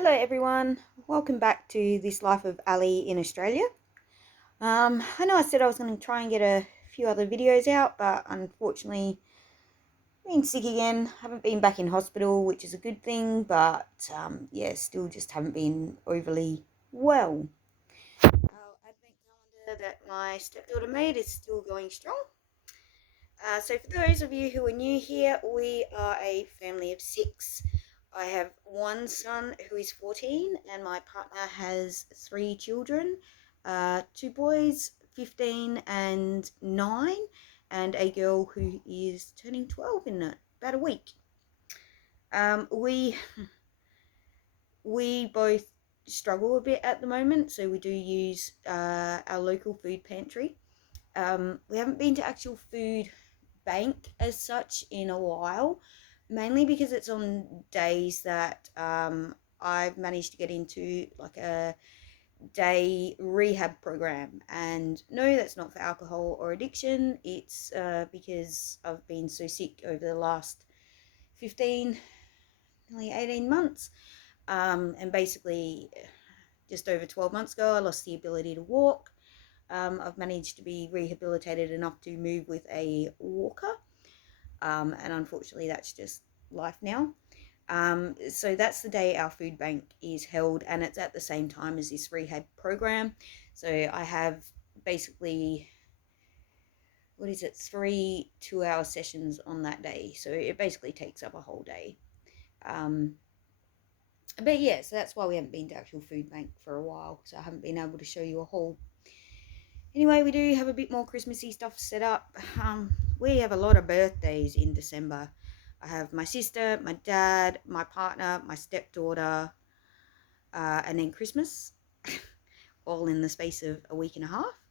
Hello everyone, welcome back to This Life of Ali in Australia. I know I said I was going to try and get a few other videos out, but unfortunately been sick again. Haven't been back in hospital, which is a good thing, but yeah, still just haven't been overly well. Our advent calendar that my stepdaughter made is still going strong. So for those of you who are new here, we are a family of six. I have one son who is 14, and my partner has three children, two boys, 15 and 9, and a girl who is turning 12 in about a week. We both struggle a bit at the moment, so we do use our local food pantry. We haven't been to actual food bank as such in a while, mainly because it's on days that I've managed to get into like a day rehab program. And no, that's not for alcohol or addiction. It's because I've been so sick over the last 15, nearly 18 months. And basically, just over 12 months ago, I lost the ability to walk. I've managed to be rehabilitated enough to move with a walker. And unfortunately, that's just life now. So that's the day our food bank is held, and it's at the same time as this rehab program. So I have basically, what is it, 3 2-hour sessions on that day. So it basically takes up a whole day. Um, but yeah, so that's why we haven't been to actual food bank for a while. So I haven't been able to show you a haul. Anyway, we do have a bit more Christmassy stuff set up. We have a lot of birthdays in December. I have my sister, my dad, my partner, my stepdaughter, and then Christmas, all in the space of a week and a half.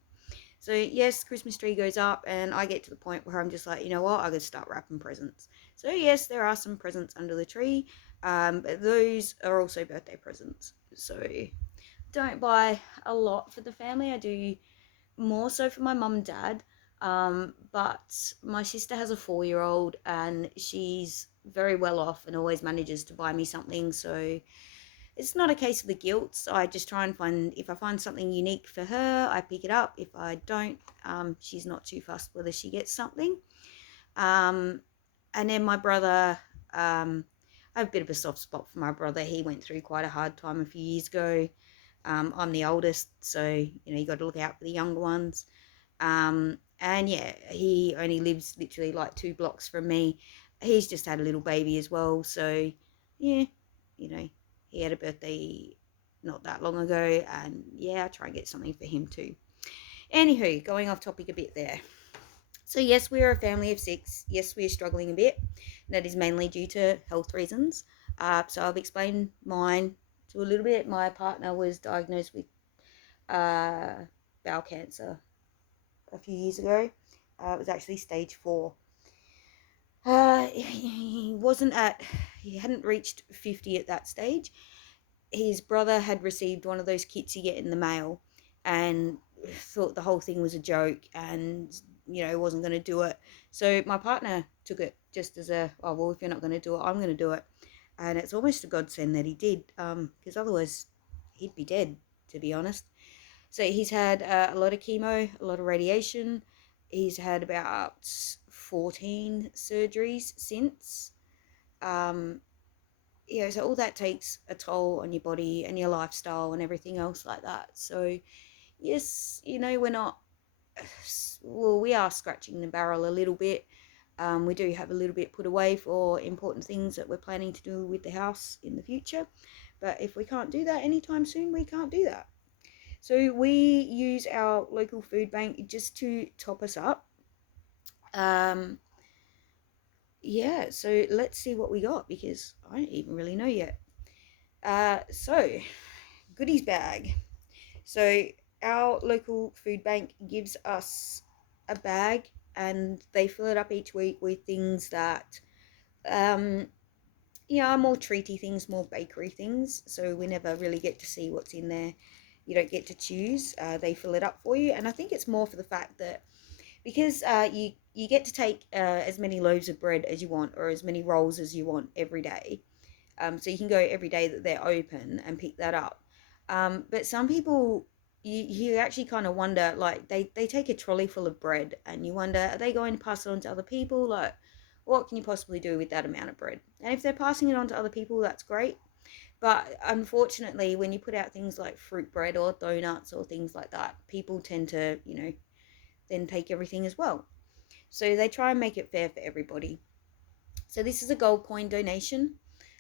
So yes, Christmas tree goes up, and I get to the point where I'm just like, you know what, I gotta start wrapping presents. So yes, there are some presents under the tree, but those are also birthday presents. So don't buy a lot for the family. I do more so for my mum and dad. But my sister has a 4-year-old, and she's very well off and always manages to buy me something. So it's not a case of the guilt. So I just try and find, if I find something unique for her, I pick it up. If I don't, she's not too fussed whether she gets something. And then my brother, I have a bit of a soft spot for my brother. He went through quite a hard time a few years ago. I'm the oldest, so you got to look out for the younger ones. And yeah, he only lives literally like 2 blocks from me. He's just had a little baby as well, so yeah, he had a birthday not that long ago, and yeah, I try and get something for him too. Anywho, going off topic a bit there. So yes, we're a family of six. Yes, we're struggling a bit. That is mainly due to health reasons. So I've explained mine to a little bit. My partner was diagnosed with bowel cancer a few years ago. It was actually stage 4. He hadn't reached 50 at that stage. His brother had received one of those kits you get in the mail and thought the whole thing was a joke, and wasn't going to do it. So my partner took it just as a, oh well, if you're not going to do it, I'm going to do it. And it's almost a godsend that he did, because otherwise he'd be dead, to be honest. So he's had a lot of chemo, a lot of radiation. He's had about 14 surgeries since. Um, so all that takes a toll on your body and your lifestyle and everything else like that. So yes, we're not, well, we are scratching the barrel a little bit. We do have a little bit put away for important things that we're planning to do with the house in the future. But if we can't do that anytime soon, we can't do that. So we use our local food bank just to top us up. Yeah, so let's see what we got, because I don't even really know yet. So, goodies bag. So our local food bank gives us a bag, and they fill it up each week with things that are more treaty things, more bakery things. So we never really get to see what's in there. You don't get to choose. They fill it up for you, and I think it's more for the fact that because you get to take as many loaves of bread as you want, or as many rolls as you want every day. So you can go every day that they're open and pick that up. But some people, you actually kind of wonder, like they take a trolley full of bread and you wonder, are they going to pass it on to other people? Like, what can you possibly do with that amount of bread? And if they're passing it on to other people, that's great. But unfortunately, when you put out things like fruit bread or donuts or things like that, people tend to, then take everything as well. So they try and make it fair for everybody. So this is a gold coin donation.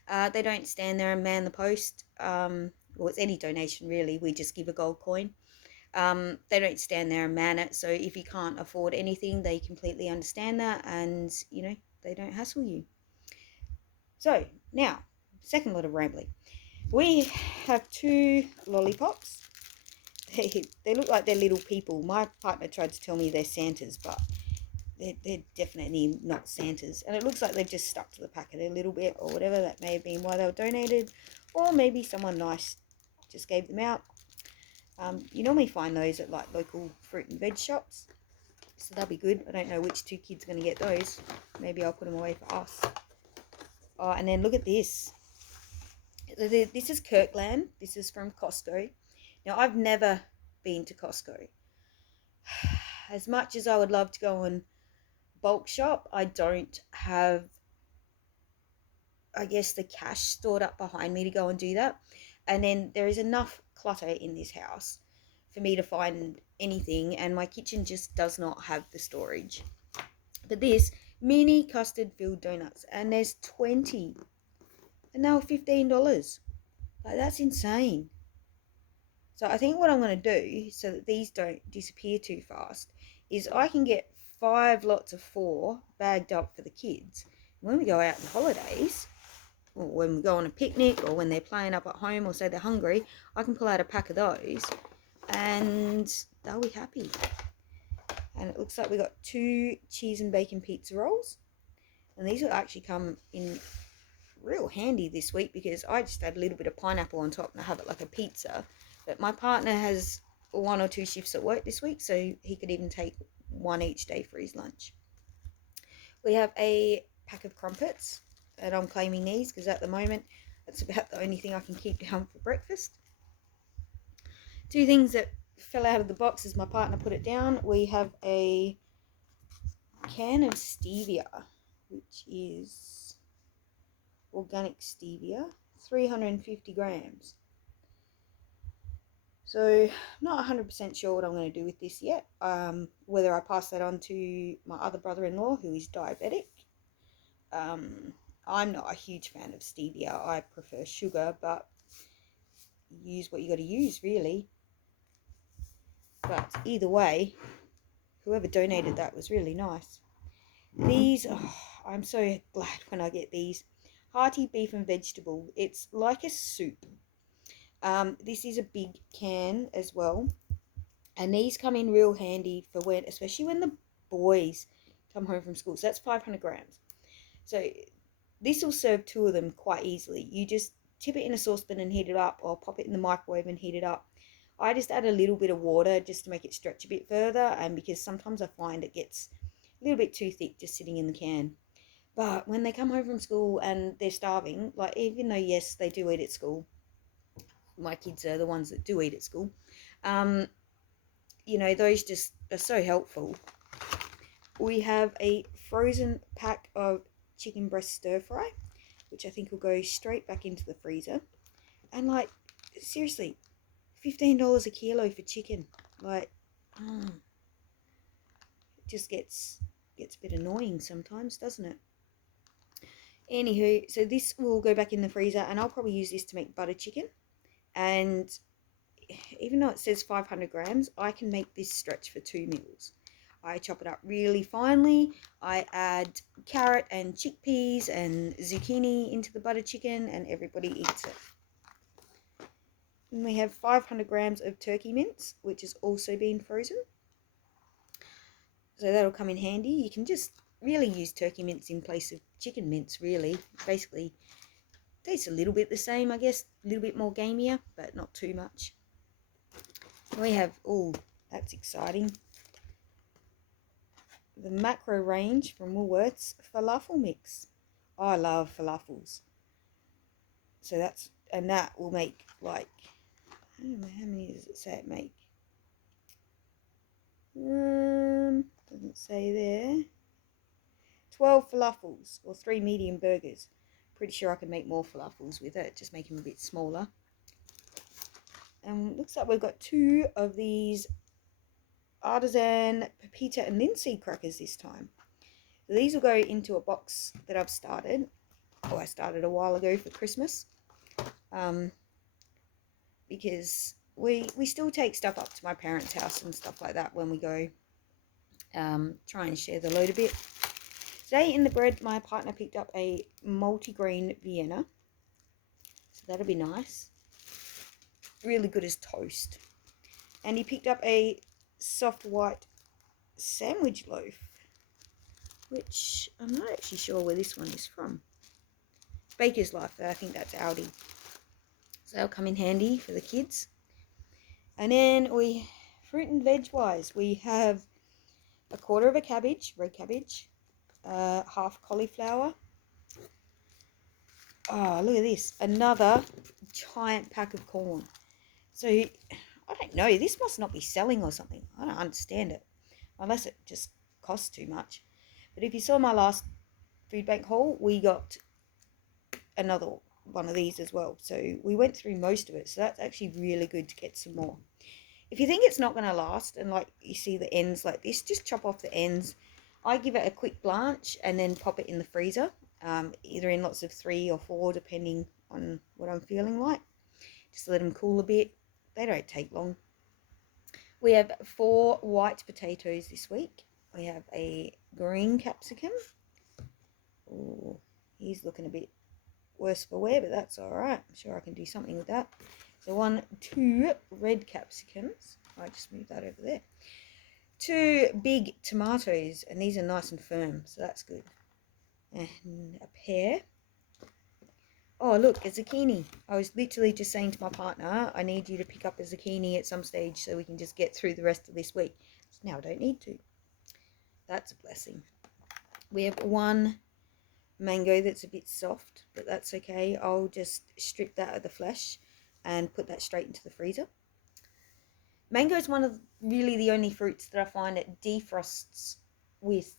They don't stand there and man the post. Well, it's any donation really. We just give a gold coin. They don't stand there and man it. So if you can't afford anything, they completely understand that, and they don't hassle you. So now, second lot of rambling. We have 2 lollipops. They look like they're little people. My partner tried to tell me they're Santas, but they're definitely not Santas. And it looks like they've just stuck to the packet a little bit or whatever. That may have been why they were donated. Or maybe someone nice just gave them out. You normally find those at like local fruit and veg shops. So that'll be good. I don't know which 2 kids are going to get those. Maybe I'll put them away for us. Oh, and then look at this. This is Kirkland. This is from Costco. Now, I've never been to Costco. As much as I would love to go and bulk shop, I don't have, I guess, the cash stored up behind me to go and do that. And then there is enough clutter in this house for me to find anything, and my kitchen just does not have the storage. But this mini custard filled donuts, and there's 20, and they were $15. Like, that's insane. So I think what I'm going to do, so that these don't disappear too fast, is I can get 5 lots of 4 bagged up for the kids. When we go out on holidays, or when we go on a picnic, or when they're playing up at home, or say they're hungry, I can pull out a pack of those and they'll be happy. And it looks like we got 2 cheese and bacon pizza rolls. And these will actually come in real handy this week, because I just add a little bit of pineapple on top and I have it like a pizza. But my partner has 1 or 2 shifts at work this week, so he could even take 1 each day for his lunch. We have a pack of crumpets, and I'm claiming these because at the moment that's about the only thing I can keep down for breakfast. 2 things that fell out of the box as my partner put it down. We have a can of stevia, which is organic stevia, 350 grams. So I'm not 100% sure what I'm going to do with this yet. Whether I pass that on to my other brother-in-law, who is diabetic. I'm not a huge fan of stevia. I prefer sugar, but use what you got to use, really. But either way, whoever donated that was really nice. These, I'm so glad when I get these. Hearty beef and vegetable. It's like a soup. This is a big can as well. And these come in real handy for when, especially when the boys come home from school. So that's 500 grams. So this will serve 2 of them quite easily. You just tip it in a saucepan and heat it up, or pop it in the microwave and heat it up. I just add a little bit of water just to make it stretch a bit further, and because sometimes I find it gets a little bit too thick just sitting in the can. But when they come home from school and they're starving, like, even though yes, they do eat at school, my kids are the ones that do eat at school, those just are so helpful. We have a frozen pack of chicken breast stir fry, which I think will go straight back into the freezer. And like, seriously, $15 a kilo for chicken. Like, it just gets a bit annoying sometimes, doesn't it? Anywho, so this will go back in the freezer, and I'll probably use this to make butter chicken. And even though it says 500 grams, I can make this stretch for 2 meals. I chop it up really finely. I add carrot and chickpeas and zucchini into the butter chicken, and everybody eats it. And we have 500 grams of turkey mince, which has also been frozen. So that'll come in handy. You can just really use turkey mince in place of chicken mince, really. Basically, tastes a little bit the same, I guess. A little bit more gamier, but not too much. We have, that's exciting, the macro range from Woolworths falafel mix. I love falafels. So that's, and that will make like, I don't know, how many does it say it make? Doesn't say there. 12 falafels or 3 medium burgers. Pretty sure I can make more falafels with it, just make them a bit smaller. And looks like we've got 2 of these artisan pepita and linseed crackers this time. So these will go into a box that I've started. Oh, I started a while ago for Christmas. Because we still take stuff up to my parents' house and stuff like that when we go. Try and share the load a bit. Today in the bread, my partner picked up a multigrain Vienna. So that'll be nice. Really good as toast. And he picked up a soft white sandwich loaf, which I'm not actually sure where this one is from. Baker's Life, I think that's Aldi. So that'll come in handy for the kids. And then we, fruit and veg wise, we have a quarter of a cabbage, red cabbage, half cauliflower. Oh, look at this. Another giant pack of corn. So, I don't know. This must not be selling or something. I don't understand it. Unless it just costs too much. But if you saw my last food bank haul, we got another one of these as well. So, we went through most of it. So, that's actually really good to get some more. If you think it's not going to last and like you see the ends like this, just chop off the ends. I give it a quick blanch and then pop it in the freezer, either in lots of 3 or 4 depending on what I'm feeling like. Just let them cool a bit. They don't take long. We have 4 white potatoes this week. We have a green capsicum. Oh, he's looking a bit worse for wear, but that's all right. I'm sure I can do something with that. So 2 red capsicums. I just moved that over there. 2 big tomatoes, and these are nice and firm, so that's good. And a pear. Oh, look, a zucchini. I was literally just saying to my partner, I need you to pick up a zucchini at some stage so we can just get through the rest of this week. So now I don't need to. That's a blessing. We have 1 mango that's a bit soft, but that's okay. I'll just strip that of the flesh and put that straight into the freezer. Mango is one of really the only fruits that I find it defrosts with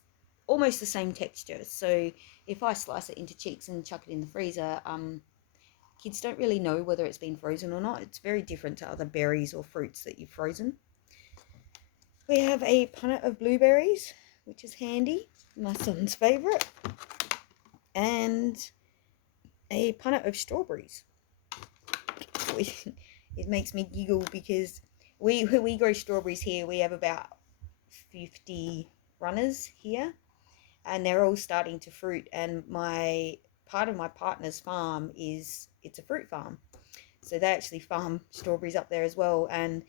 almost the same texture. So if I slice it into cheeks and chuck it in the freezer, kids don't really know whether it's been frozen or not. It's very different to other berries or fruits that you've frozen. We have a punnet of blueberries, which is handy, my son's favourite, and a punnet of strawberries. It makes me giggle because we grow strawberries here. We have about 50 runners here, and they're all starting to fruit. And part of my partner's farm it's a fruit farm, so they actually farm strawberries up there as well. And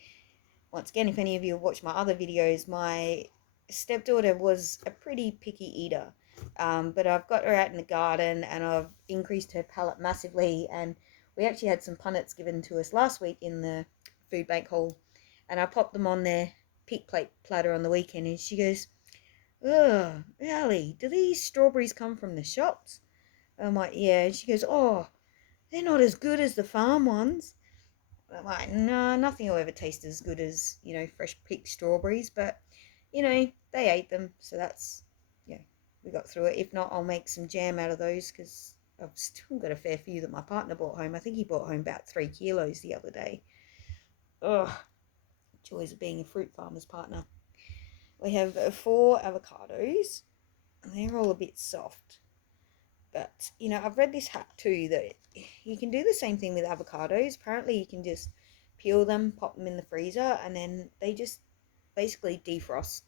once again, if any of you have watched my other videos, my stepdaughter was a pretty picky eater, but I've got her out in the garden and I've increased her palate massively. And we actually had some punnets given to us last week in the food bank haul, and I popped them on their pick plate platter on the weekend, and she goes, "Oh, really? Do these strawberries come from the shops?" I'm like, "Yeah." And she goes, "Oh, they're not as good as the farm ones." I'm like, "No, nothing will ever taste as good as, fresh picked strawberries." But, they ate them, so that's, we got through it. If not, I'll make some jam out of those, because I've still got a fair few that my partner brought home. I think he brought home about 3 kilos the other day. Ugh, joys of being a fruit farmer's partner. We have 4 avocados, and they're all a bit soft. But, I've read this hack too, that you can do the same thing with avocados. Apparently you can just peel them, pop them in the freezer, and then they just basically defrost.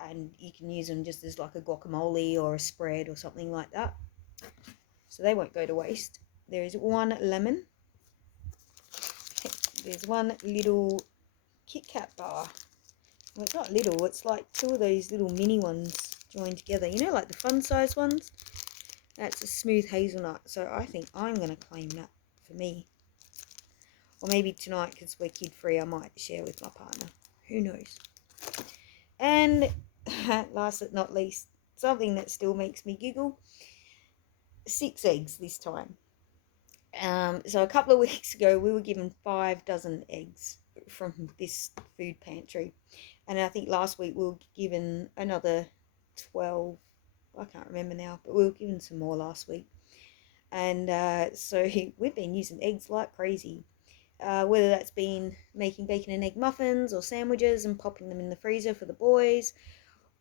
And you can use them just as like a guacamole or a spread or something like that. So they won't go to waste. There is 1 lemon. There's 1 little Kit Kat bar. Well, it's not little, it's like 2 of those little mini ones joined together. Like the fun size ones? That's a smooth hazelnut. So I think I'm going to claim that for me. Or maybe tonight, because we're kid free, I might share with my partner. Who knows? And last but not least, something that still makes me giggle. 6 eggs this time. So a couple of weeks ago, we were given 5 dozen eggs from this food pantry, and I think last week we were given another 12. I can't remember now, but we were given some more last week, and so we've been using eggs like crazy. Whether that's been making bacon and egg muffins or sandwiches and popping them in the freezer for the boys,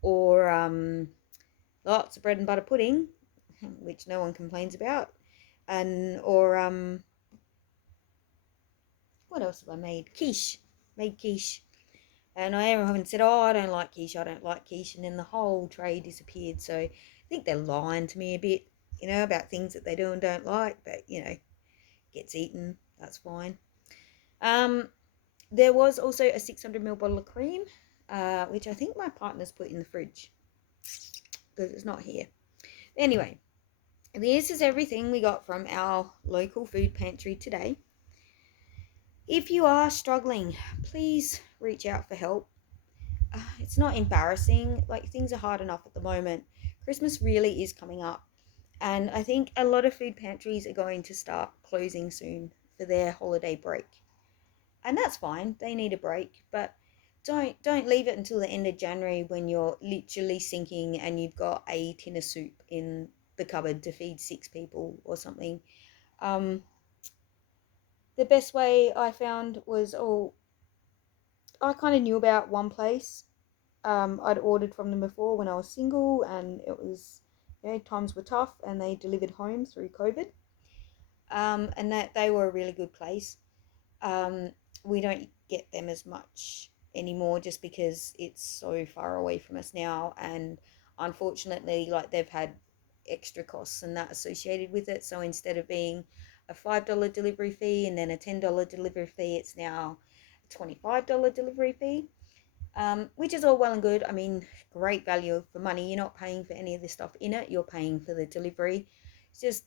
or lots of bread and butter pudding, which no one complains about, and or what else have I made? Quiche. Made quiche. And I haven't said, oh, I don't like quiche, I don't like quiche. And then the whole tray disappeared. So I think they're lying to me a bit, about things that they do and don't like. But, gets eaten. That's fine. Um, there was also a 600ml bottle of cream, which I think my partner's put in the fridge because it's not here. Anyway, this is everything we got from our local food pantry today. If you are struggling, please reach out for help. It's not embarrassing. Like, things are hard enough at the moment. Christmas really is coming up. And I think a lot of food pantries are going to start closing soon for their holiday break. And that's fine. They need a break, but don't leave it until the end of January when you're literally sinking and you've got a tin of soup in the cupboard to feed 6 people or something. The best way I found was, I kind of knew about one place. I'd ordered from them before when I was single, and it was, times were tough, and they delivered home through COVID. And that they were a really good place. Um, we don't get them as much anymore just because it's so far away from us now, and unfortunately, like, they've had extra costs and that associated with it. So instead of being a $5 delivery fee and then a $10 delivery fee, it's now a $25 delivery fee. Which is all well and good. I mean, great value for money. You're not paying for any of the stuff in it, you're paying for the delivery. It's just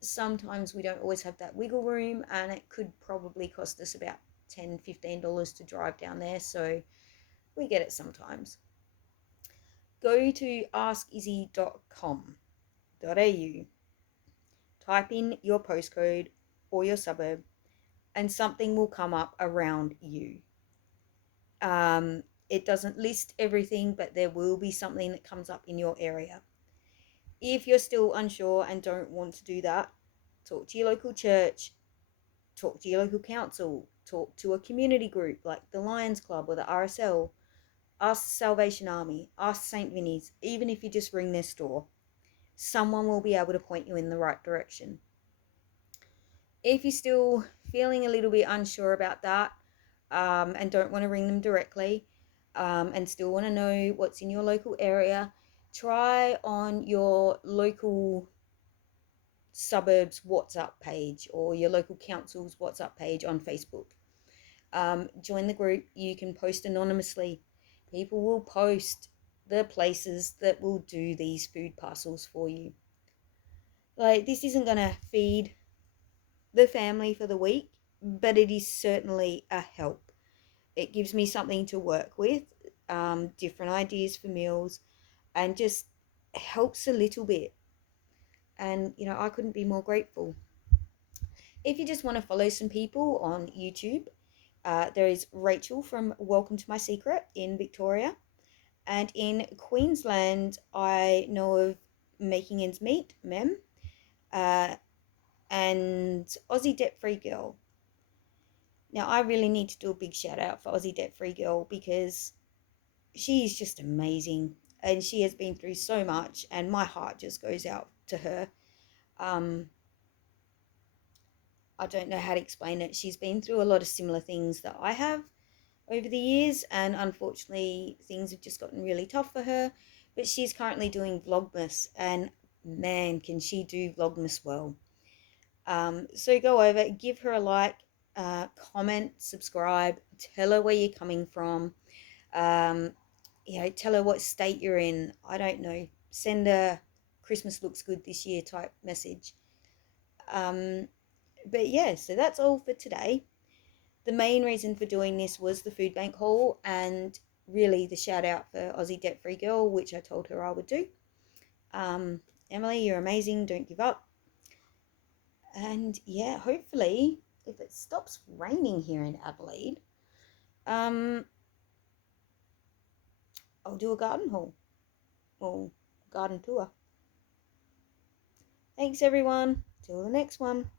sometimes we don't always have that wiggle room, and it could probably cost us about $10-15 to drive down there. So we get it sometimes. Go to askizzy.com.au, type in your postcode or your suburb, and something will come up around you. It doesn't list everything, but there will be something that comes up in your area. If you're still unsure and don't want to do that, talk to your local church, talk to your local council, talk to a community group like the Lions Club or the RSL, ask the Salvation Army, ask St. Vinny's. Even if you just ring their store, someone will be able to point you in the right direction. If you're still feeling a little bit unsure about that, and don't want to ring them directly, and still want to know what's in your local area, try on your local suburbs WhatsApp page or your local council's WhatsApp page on Facebook. Join the group. You can post anonymously. People will post the places that will do these food parcels for you. Like, this isn't going to feed the family for the week, but it is certainly a help. It gives me something to work with, different ideas for meals, and just helps a little bit. And, I couldn't be more grateful. If you just want to follow some people on YouTube, there is Rachel from Welcome to My Secret in Victoria. And in Queensland, I know of Making Ends Meet, Mem, and Aussie Debt Free Girl. Now, I really need to do a big shout out for Aussie Debt Free Girl because she is just amazing, and she has been through so much, and my heart just goes out to her. I don't know how to explain it. She's been through a lot of similar things that I have over the years, and unfortunately things have just gotten really tough for her. But she's currently doing Vlogmas, and man, can she do Vlogmas well. So go over, give her a like, comment, subscribe, tell her where you're coming from. Tell her what state you're in. I don't know, send a Christmas looks good this year type message. But yeah, so that's all for today. The main reason for doing this was the food bank haul, and really the shout out for Aussie Debt Free Girl, which I told her I would do. Emily, you're amazing. Don't give up. And yeah, hopefully, if it stops raining here in Adelaide, um, I'll do a garden haul or garden tour. Thanks, everyone. Till the next one.